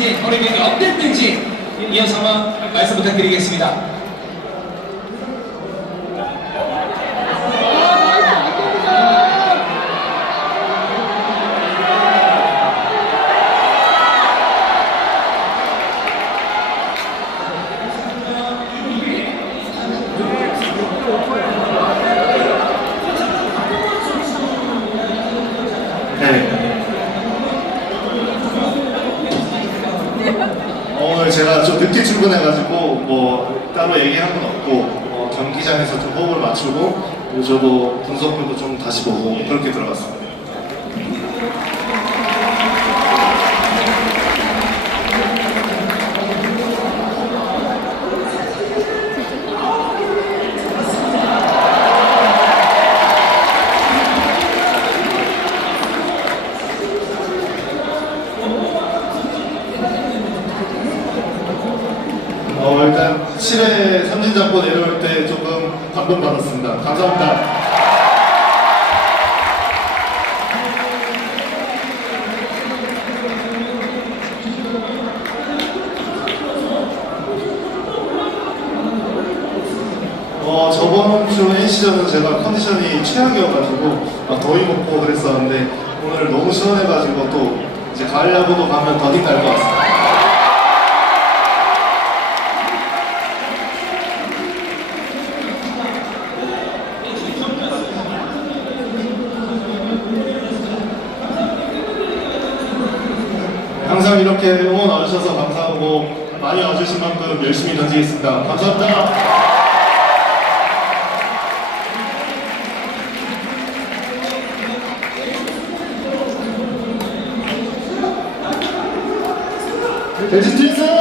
들었는지 우리에게 어땠는지 이어서 한번 말씀 부탁드리겠습니다. 오늘 제가 좀 늦게 출근해가지고 뭐 따로 얘기한 건 없고 어, 경기장에서 좀 호흡을 맞추고 그리고 저도 분석물도 좀 다시 보고 그렇게 들어갔습니다. 어, 일단 7회 삼진 잡고 내려올 때 조금 감동받았습니다. 감사합니다. 어, 저번 주 NC전은 제가 컨디션이 최악이어가지고 막 더위 먹고 그랬었는데 오늘 너무 시원해가지고 또 이제 가을 야구도 가면 더딩 날것 같습니다. 항상 이렇게 응원 와주셔서 감사하고 많이 와주신 만큼 열심히 던지겠습니다. 감사합니다. 베지트리스